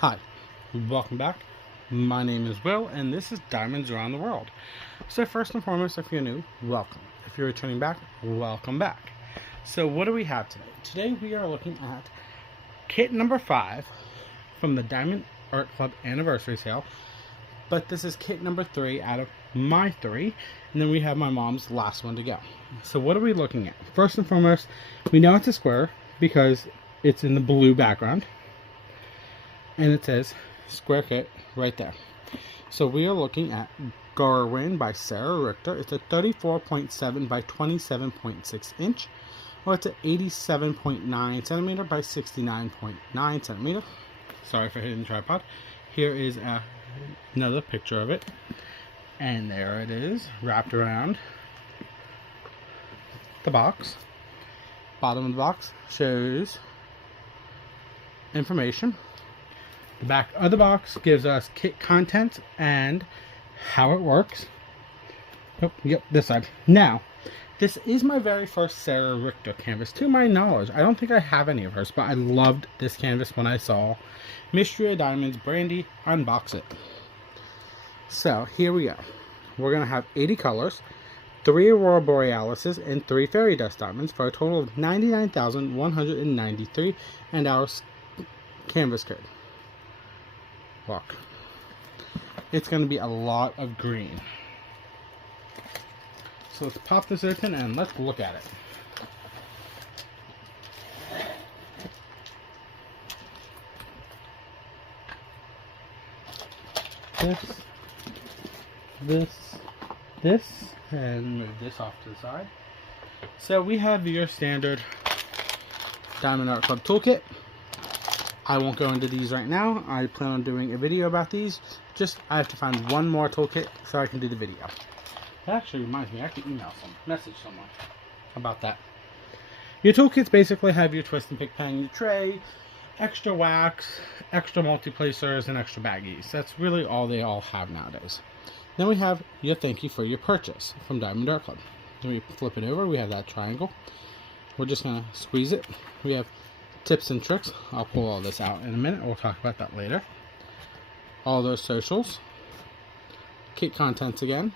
Hi, welcome back. My name is Will, and this is Diamonds Around the World. So first and foremost, if you're new, welcome. If you're returning back, welcome back. So what do we have today? Today we are looking at kit number 5 from the Diamond Art Club anniversary sale. But this is kit number 3 out of my 3, and then we have my mom's last one to go. So what are we looking at? First and foremost, we know it's a square because it's in the blue background. And it says square kit right there. So we are looking at Garwin by Sarah Richter. It's a 34.7 by 27.6 inch, or it's an 87.9 centimeter by 69.9 centimeter. Sorry for hitting the tripod. Here is another picture of it, and there it is, wrapped around the box. Bottom of the box shows information. The back of the box gives us kit contents and how it works. Oh, yep, this side. Now, this is my very first Sarah Richter canvas, to my knowledge. I don't think I have any of hers, but I loved this canvas when I saw Mystery of Diamonds Brandy unbox it. So, here we go. We're going to have 80 colors, 3 Aurora Borealises, and 3 Fairy Dust Diamonds for a total of 99,193 and our canvas code. Look, it's going to be a lot of green. So let's pop this open and let's look at it. This, and move this off to the side. So we have your standard Diamond Art Club toolkit. I won't go into these right now. I plan on doing a video about these. I have to find one more toolkit so I can do the video. That actually reminds me, I have to message someone about that. Your toolkits basically have your twist and pick pen, your tray, extra wax, extra multi-placers, and extra baggies. That's really all they all have nowadays. Then we have your thank you for your purchase from Diamond Art Club. Then we flip it over, we have that triangle. We're just going to squeeze it. We have tips and tricks. I'll pull all this out in a minute. We'll talk about that later. All those socials. Kit contents again.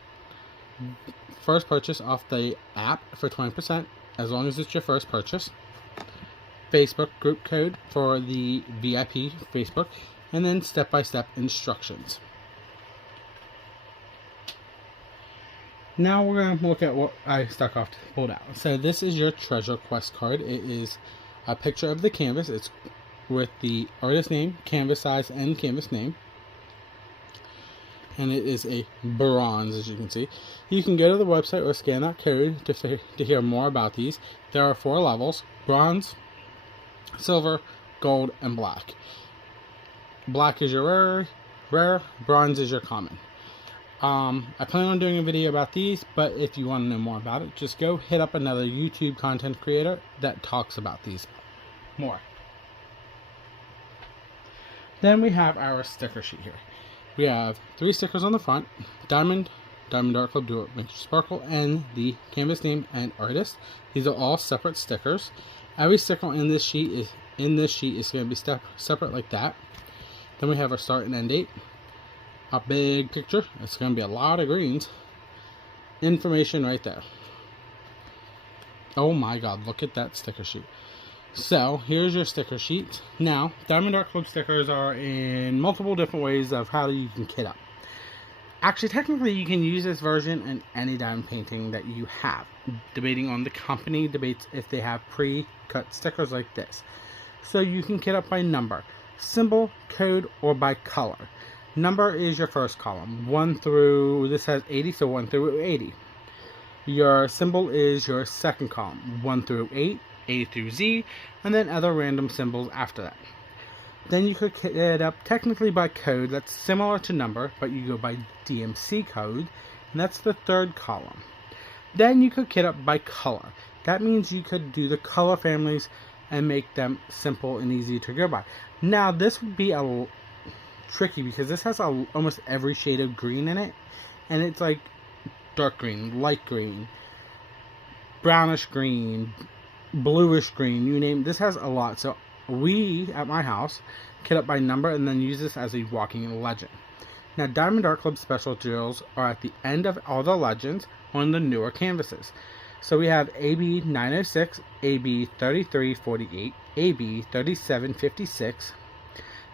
First purchase off the app for 20%, as long as it's your first purchase. Facebook group code for the VIP Facebook, and then step-by-step instructions. Now we're going to look at what I pulled out. So this is your treasure quest card. It is a picture of the canvas. It's with the artist name, canvas size, and canvas name. And it is a bronze, as you can see. You can go to the website or scan that code to hear more about these. There are 4 levels: bronze, silver, gold, and black. Black is your rare, bronze is your common. I plan on doing a video about these, but if you want to know more about it, just go hit up another YouTube content creator that talks about these more. Then we have our sticker sheet here. We have 3 stickers on the front: Diamond Art Club Do It Makes You Sparkle, and the canvas name and artist. These are all separate stickers. Every sticker in this sheet is going to be separate like that. Then we have our start and end date. A big picture. It's going to be a lot of greens. Information right there. Oh my god, look at that sticker sheet. So, here's your sticker sheet. Now, Diamond Art Club stickers are in multiple different ways of how you can kit up. Actually, technically, you can use this version in any diamond painting that you have. Debating on the company debates if they have pre-cut stickers like this. So, you can kit up by number, symbol, code, or by color. Number is your first column. 1 through, this has 80, so 1 through 80. Your symbol is your second column. 1 through 8, A through Z, and then other random symbols after that. Then you could kit it up technically by code. That's similar to number, but you go by DMC code, and that's the third column. Then you could kit up by color. That means you could do the color families and make them simple and easy to go by. Now, this would be a tricky because this has almost every shade of green in it, and it's like dark green, light green, brownish green, bluish green, you name it. This has a lot. So we at my house kit up by number, and then use this as a walking legend. Now, Diamond Art Club special drills are at the end of all the legends on the newer canvases. So we have AB 906, AB 3348, AB 3756,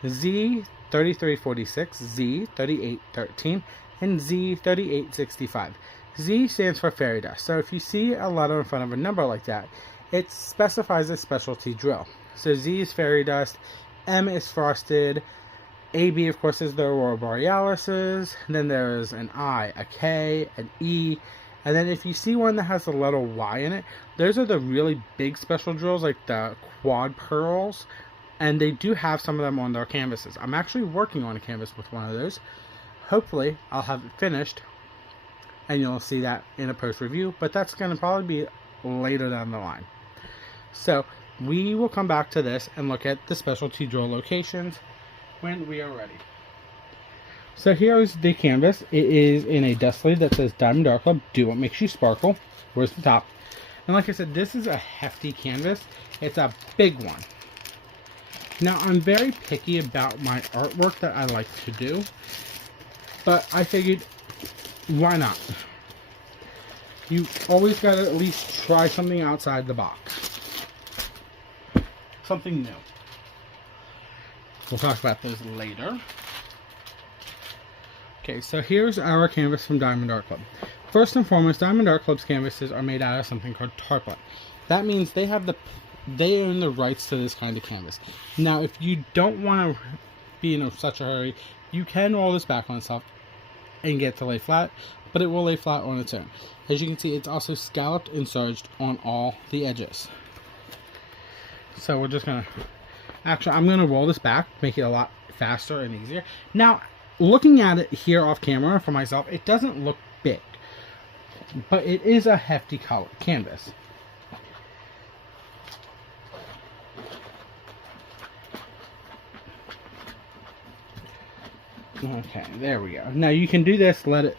Z 3346, Z 3813, and Z 3865. Z stands for fairy dust. So if you see a letter in front of a number like that, it specifies a specialty drill. So Z is fairy dust, M is frosted, AB, of course, is the Aurora Borealis. Then there's an I, a K, an E. And then if you see one that has a letter Y in it, those are the really big special drills, like the quad pearls. And they do have some of them on their canvases. I'm actually working on a canvas with one of those. Hopefully, I'll have it finished. And you'll see that in a post review. But that's going to probably be later down the line. So, we will come back to this and look at the specialty drill locations when we are ready. So here is the canvas. It is in a dust sleeve that says Diamond Art Club, do what makes you sparkle. Where's the top? And like I said, this is a hefty canvas. It's a big one. Now, I'm very picky about my artwork that I like to do, but I figured, why not? You always got to at least try something outside the box. Something new. We'll talk about those later. Okay, so here's our canvas from Diamond Art Club. First and foremost, Diamond Art Club's canvases are made out of something called tarpaulin. That means they own the rights to this kind of canvas. Now, if you don't want to be in such a hurry, you can roll this back on itself and get to lay flat, but it will lay flat on its own. As you can see, it's also scalloped and serged on all the edges. So we're just going to... Actually, I'm going to roll this back, make it a lot faster and easier. Now, looking at it here off camera for myself, it doesn't look big, but it is a hefty color canvas. Okay, there we go. Now you can do this, let it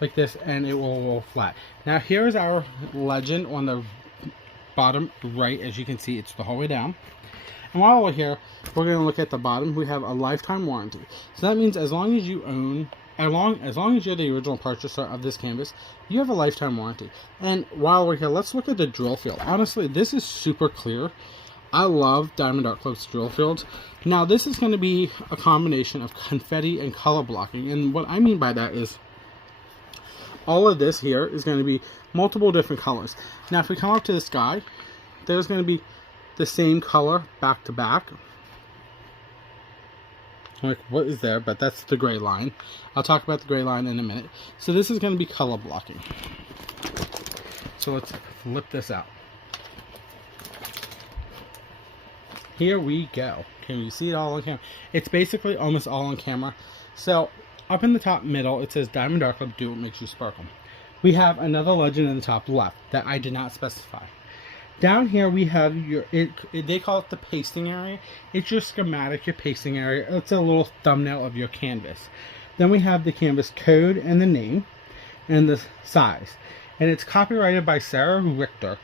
like this, and it will roll flat. Now here's our legend on the bottom right. As you can see, it's the whole way down. And while we're here, we're going to look at the bottom. We have a lifetime warranty. So that means as long as you own, as long as you're the original purchaser of this canvas, you have a lifetime warranty. And while we're here, let's look at the drill field. Honestly, this is super clear. I love Diamond Art Club's drill fields. Now, this is going to be a combination of confetti and color blocking. And what I mean by that is all of this here is going to be multiple different colors. Now, if we come up to the sky, there's going to be the same color back to back. Like, what is there? But that's the gray line. I'll talk about the gray line in a minute. So this is going to be color blocking. So let's flip this out. Here we go. Can you see it all on camera? It's basically almost all on camera. So up in the top middle, it says Diamond Art Club, do what makes you sparkle. We have another legend in the top left that I did not specify. Down here we have they call it the pasting area. It's your schematic, your pasting area. It's a little thumbnail of your canvas. Then we have the canvas code and the name and the size. And it's copyrighted by Sarah Richter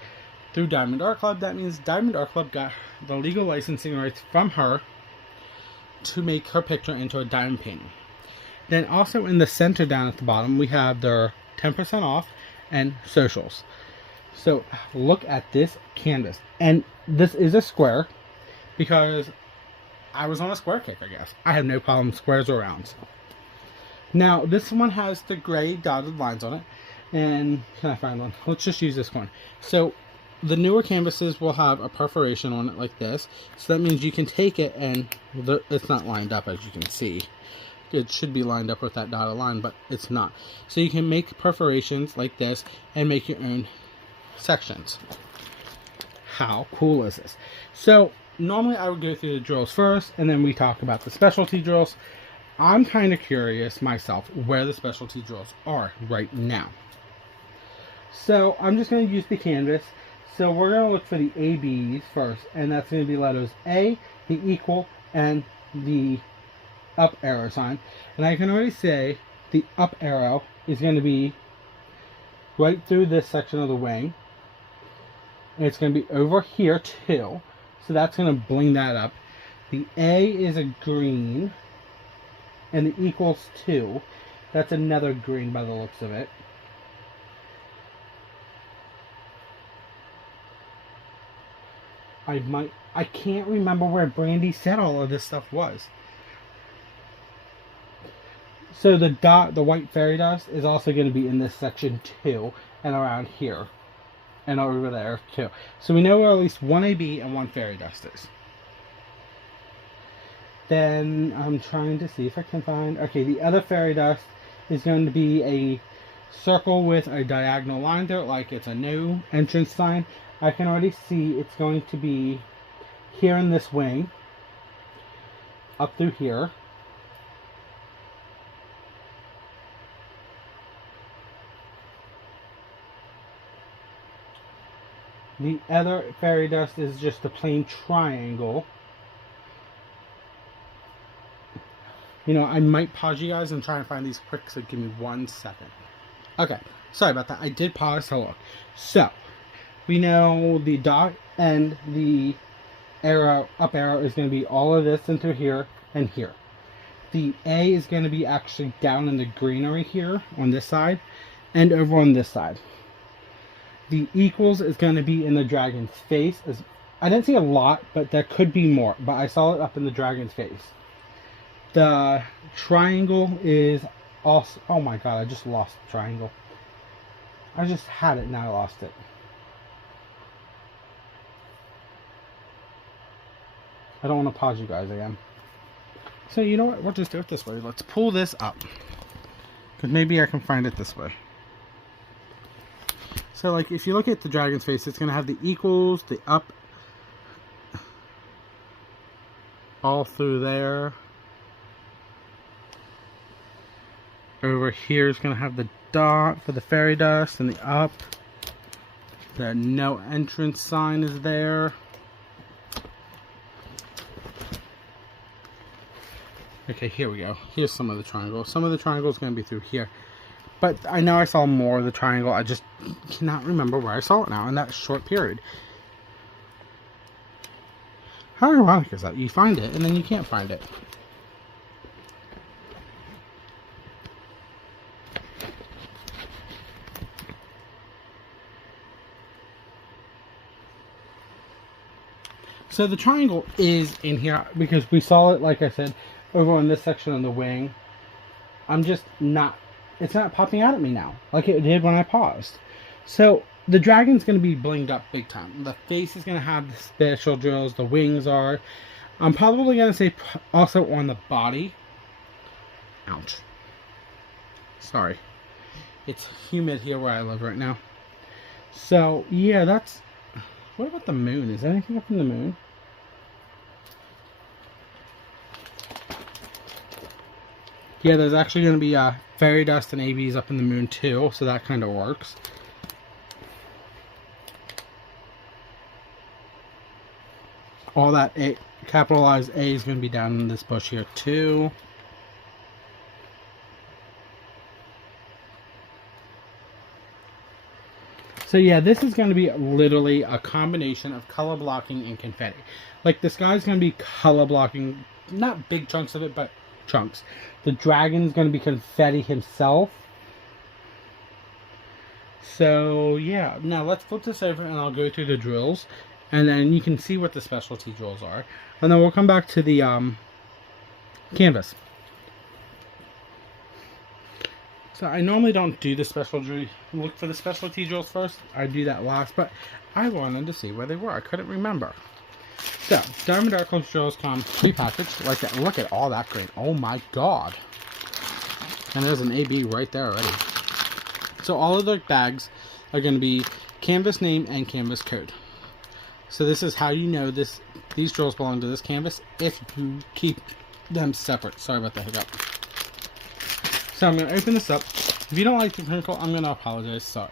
through Diamond Art Club. That means Diamond Art Club got the legal licensing rights from her to make her picture into a diamond painting. Then also in the center down at the bottom, we have their 10% off and socials. So look at this canvas, and this is a square because I was on a square kick, I guess. I have no problem with squares or rounds. Now this one has the gray dotted lines on it, and can I find one? Let's just use this one. So the newer canvases will have a perforation on it like this, so that means you can take it and it's not lined up, as you can see. It should be lined up with that dotted line, but it's not. So you can make perforations like this and make your own sections. How cool is this? So normally I would go through the drills first, and then we talk about the specialty drills. I'm kind of curious myself where the specialty drills are right now. So I'm just going to use the canvas. So we're going to look for the ABs first, and that's going to be letters A, the equal, and the up arrow sign. And I can already say the up arrow is going to be right through this section of the wing. And it's going to be over here too. So that's going to bling that up. The A is a green, and the equals 2. That's another green by the looks of it. I can't remember where Brandy said all of this stuff was. So the dot, the white fairy dust, is also going to be in this section too, and around here, and over there too. So we know where at least one AB and one fairy dust is. Then I'm trying to see if I can find. Okay, the other fairy dust is going to be a circle with a diagonal line through it, like it's a no entrance sign. I can already see it's going to be here in this wing, up through here. The other fairy dust is just a plain triangle. You know, I might pause you guys and try and find these quick, so give me 1 second. Okay, sorry about that. I did pause to look. So, we know the dot and the arrow, up arrow, is going to be all of this into here and here. The A is going to be actually down in the greenery here on this side and over on this side. The equals is going to be in the dragon's face. I didn't see a lot, but there could be more. But I saw it up in the dragon's face. The triangle is also... Oh my god, I just lost the triangle. I just had it, now I lost it. I don't want to pause you guys again. So you know what? We'll just do it this way. Let's pull this up. Because maybe I can find it this way. So like if you look at the dragon's face, it's going to have the equals, the up, all through there. Over here is going to have the dot for the fairy dust and the up. The no entrance sign is there. Okay, here we go. Here's some of the triangles. Some of the triangles going to be through here. But I know I saw more of the triangle. I just cannot remember where I saw it now in that short period. How ironic is that? You find it and then you can't find it. So the triangle is in here because we saw it, like I said, over on this section on the wing. I'm just not, it's not popping out at me now like it did when I paused. So the dragon's going to be blinged up big time. The face is going to have the special drills, the wings are. I'm probably going to say also on the body. Ouch. Sorry. It's humid here where I live right now. So yeah, that's, what about the moon? Is there anything up in the moon? Yeah, there's actually going to be fairy dust and ABs up in the moon too, so that kind of works. All that capitalized A is going to be down in this bush here too. So yeah, this is going to be literally a combination of color blocking and confetti. Like the sky's going to be color blocking, not big chunks of it, but chunks. The dragon's going to be confetti himself. So yeah, now let's flip this over and I'll go through the drills. And then you can see what the specialty drills are. And then we'll come back to the canvas. So I normally don't do the look for the specialty drills first. I do that last, but I wanted to see where they were. I couldn't remember. So, Diamond Dark Horse drills come prepackaged like that. Look at all that green. Oh my god. And there's an AB right there already. So all of the bags are going to be canvas name and canvas code. So this is how you know these drills belong to this canvas if you keep them separate. Sorry about the hiccup. So I'm going to open this up. If you don't like the crinkle, I'm going to apologize. Sorry.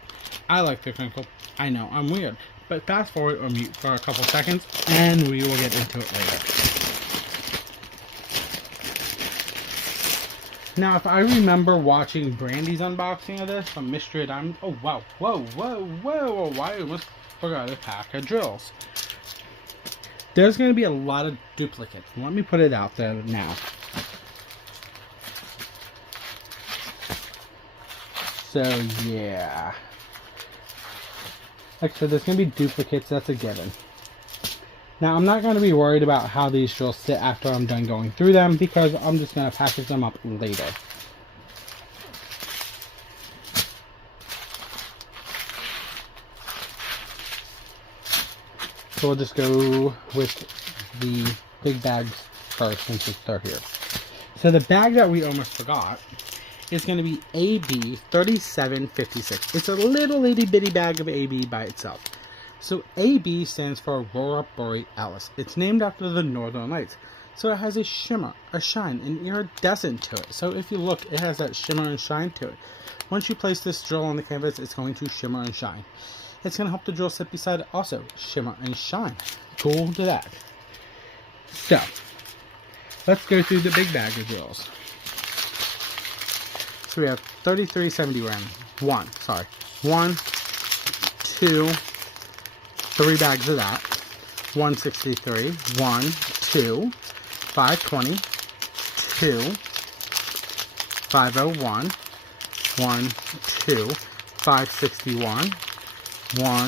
I like the crinkle. I know, I'm weird. But fast forward or mute for a couple seconds and we will get into it later. Now, if I remember watching Brandy's unboxing of this from Mystery Diamond. Oh, wow. Whoa, whoa, whoa. Why I almost forgot a pack of drills. there's going to be a lot of duplicates. Let me put it out there now. So, yeah. Like I said, there's going to be duplicates. That's a given. Now, I'm not going to be worried about how these drills sit after I'm done going through them, because I'm just going to package them up later. So we'll just go with the big bags first since they're here. So the bag that we almost forgot is going to be AB 3756. It's a little itty bitty bag of AB by itself. So AB stands for Aurora Borealis. It's named after the Northern Lights. So it has a shimmer, a shine, an iridescent to it. So if you look, it has that shimmer and shine to it. Once you place this drill on the canvas, it's going to shimmer and shine. It's going to help the drill sit beside it also shimmer and shine. Cool to that. So, let's go through the big bag of drills. So we have 3370 round. One, 2, 3 bags of that. 163, 1, 2, 520, 2, 501, 1, 2, 561, 1,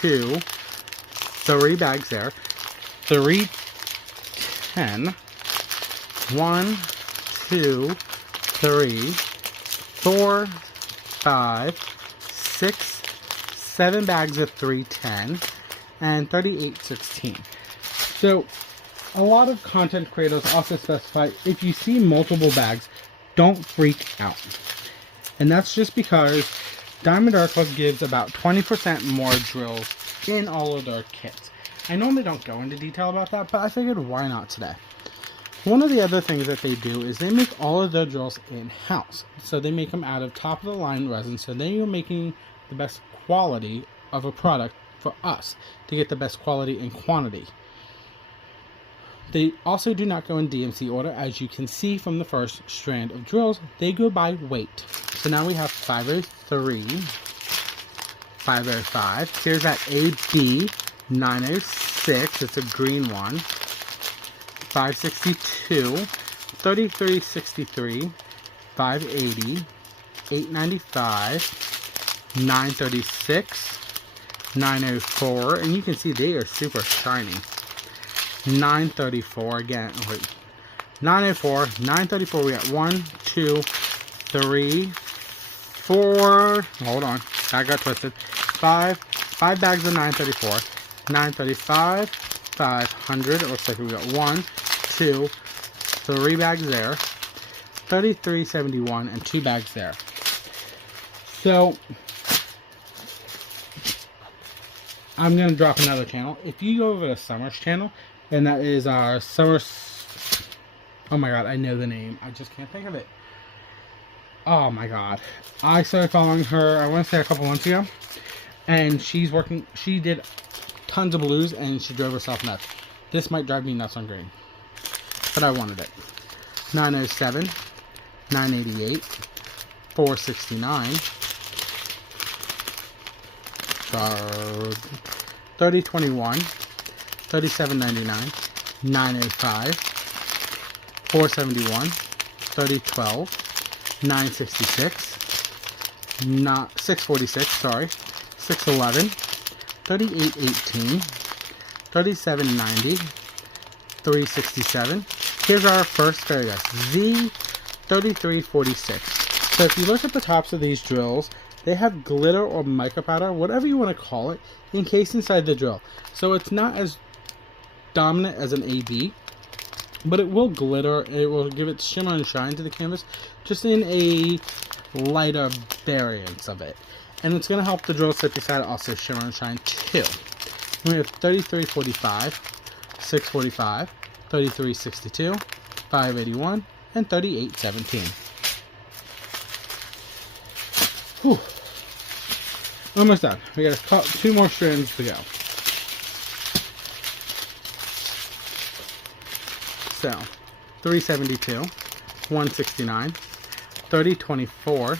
2, 3 bags there. 310, 1, 2, 3, 4, 5, 6, 7 bags of 310, and 3816. So, a lot of content creators also specify if you see multiple bags, don't freak out. And that's just because Diamond Art Club gives about 20% more drills in all of their kits. I normally don't go into detail about that, but I figured why not today. One of the other things that they do is they make all of their drills in-house. So they make them out of top-of-the-line resin, so they are making the best quality of a product for us to get the best quality and quantity. They also do not go in DMC order, as you can see from the first strand of drills. They go by weight. So now we have 503, 505. Here's that AB 906. It's a green one. 562, 3363, 580, 895, 936, 904, and you can see they are super shiny. 934 again. Oh wait, 904, 934. We got 1, 2, 3, 4. Hold on, that got twisted. 5 bags of 934, 935, 500. It looks like we got 1, 2, 3 bags there. 3371 and 2 bags there. So I'm going to drop another channel. If you go over to Summer's channel, and that is our Summer's... Oh my god, I know the name. I just can't think of it. Oh my god. I started following her, I want to say a couple months ago. And she's working... She did tons of blues, and she drove herself nuts. This might drive me nuts on green. But I wanted it. 907, 988, 469, 3021, 3799, 905, 471, 3012, 966, 646, sorry, 611, 3818, 3790, 367. Here's our first fairy dust, Z3346. So if you look at the tops of these drills, they have glitter or mica powder, whatever you want to call it, encased inside the drill. So it's not as dominant as an AB, but it will glitter. It will give it shimmer and shine to the canvas, just in a lighter variance of it. And it's going to help the drill sit beside it also shimmer and shine too. We have 3345, 645, 3362, 581, and 3817. Whew. Almost done. We got 2 more strands to go. So, 372, 169, 3024,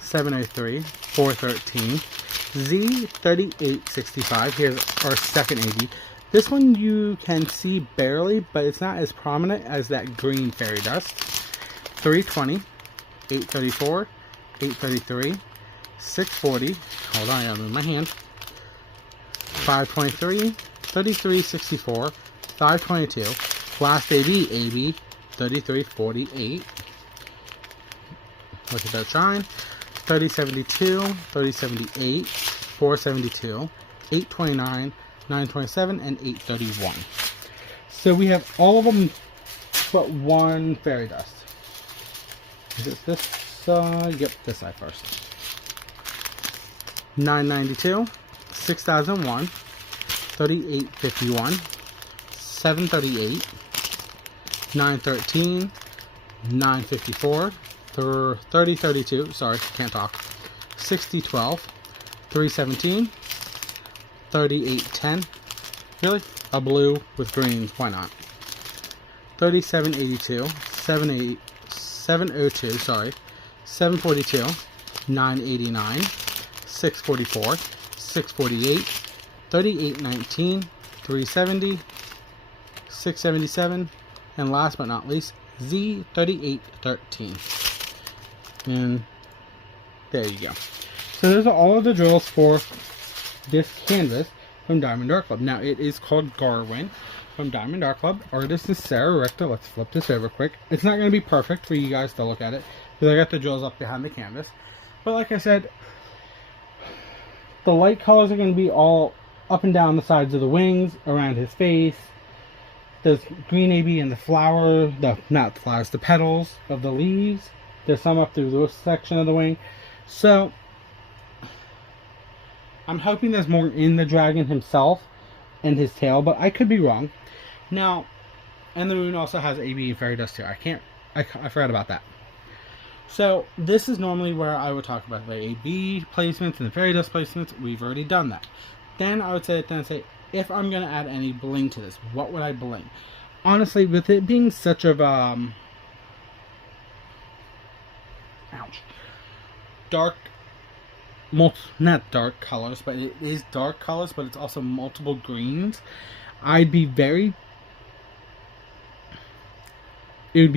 703, 413, Z3865. Here's our second AB. This one you can see barely, but it's not as prominent as that green fairy dust. 320, 834, 833, 640, hold on, I gotta move my hand, 523, 3364, 522, last AB, 3348, look at that shine, 3072, 3078, 472, 829, 927, and 831. So we have all of them but one fairy dust. Is it this side? Yep, this side first. 992, 6001, 3851, 738, 913, 954, 3032, sorry, can't talk, 6012, 317, 3810, really? A blue with greens, why not? 3782, 702, sorry, 742, 989, 644, 648, 3819, 370, 677, and last but not least, Z3813. And there you go. So those are all of the drills for this canvas from Diamond Art Club. Now it is called Garwin from Diamond Art Club. Artist is Sarah Richter. Let's flip this over quick. It's not going to be perfect for you guys to look at it because I got the drills up behind the canvas. But like I said, the light colors are going to be all up and down the sides of the wings, around his face. There's green AB in the flower, not the flowers, the petals of the leaves. There's some up through this section of the wing. So I'm hoping there's more in the dragon himself and his tail, but I could be wrong. Now, and the moon also has AB and fairy dust too. I forgot about that. So this is normally where I would talk about the AB placements and the fairy dust placements. We've already done that. Then I would say, if I'm going to add any bling to this, what would I bling? Honestly, with it being such of dark, not dark colors, but it is dark colors, but it's also multiple greens. It would be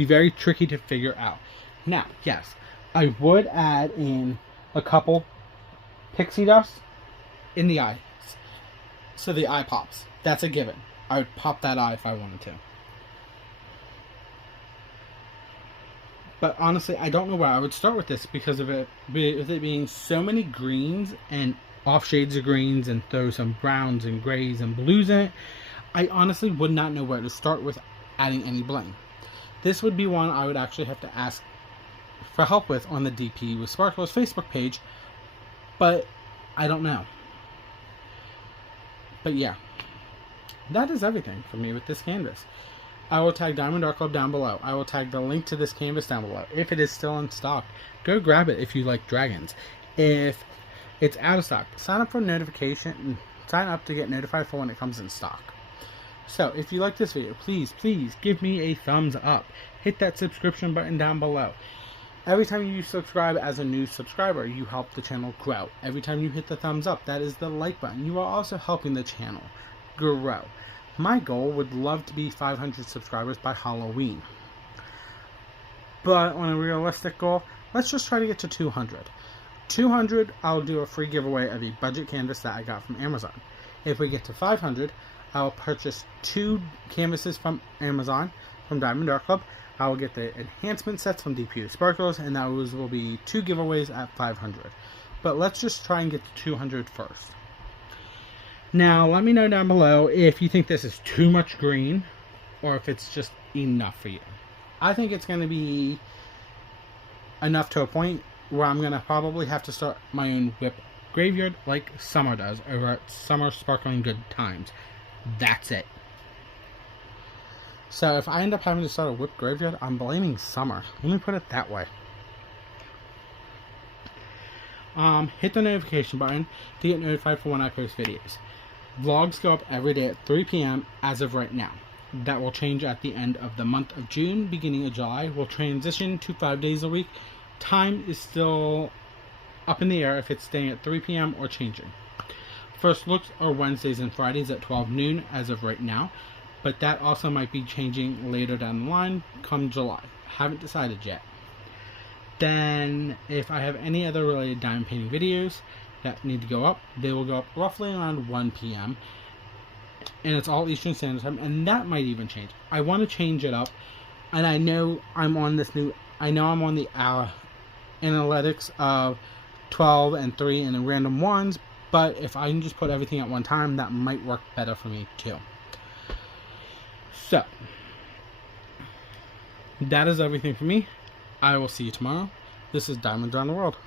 very tricky to figure out. Now, yes, I would add in a couple pixie dust in the eye, so the eye pops. That's a given. I would pop that eye if I wanted to. But honestly, I don't know where I would start with this because of it being so many greens and off shades of greens and throw some browns and grays and blues in it. I honestly would not know where to start with adding any bling. This would be one I would actually have to ask for help with on the DP with Sparklers Facebook page, but I don't know. But yeah, that is everything for me with this canvas. I will tag Diamond Art Club down below. I will tag the link to this canvas down below. If it is still in stock, go grab it if you like dragons. If it's out of stock, sign up for notification. Sign up to get notified for when it comes in stock. So, if you like this video, please give me a thumbs up. Hit that subscription button down below. Every time you subscribe as a new subscriber, you help the channel grow. Every time you hit the thumbs up, that is the like button, you are also helping the channel grow. My goal would love to be 500 subscribers by Halloween. But on a realistic goal, let's just try to get to 200. 200, I'll do a free giveaway of a budget canvas that I got from Amazon. If we get to 500, I'll purchase 2 canvases from Amazon, from Diamond Art Club. I will get the enhancement sets from DP Sparklers, and those will be 2 giveaways at 500. But let's just try and get to 200 first. Now, let me know down below if you think this is too much green, or if it's just enough for you. I think it's going to be enough to a point where I'm going to probably have to start my own whip graveyard like Summer does over at Summer Sparkling Good Times. That's it. So if I end up having to start a whip graveyard, I'm blaming Summer. Let me put it that way. Hit the notification button to get notified for when I post videos. Vlogs go up every day at 3 p.m. as of right now. That will change at the end of the month of June, beginning of July. We'll transition to 5 days a week. Time is still up in the air if it's staying at 3 p.m. or changing. First looks are Wednesdays and Fridays at 12 noon as of right now, but that also might be changing later down the line come July. Haven't decided yet. Then if I have any other related diamond painting videos that need to go up, they will go up roughly around 1 p.m. and it's all Eastern Standard Time, and that might even change. I want to change it up, and I know I'm on the analytics of 12 and 3 and the random ones, but if I can just put everything at one time, that might work better for me too. So that is everything for me. I will see you tomorrow. This is Diamonds Around the World.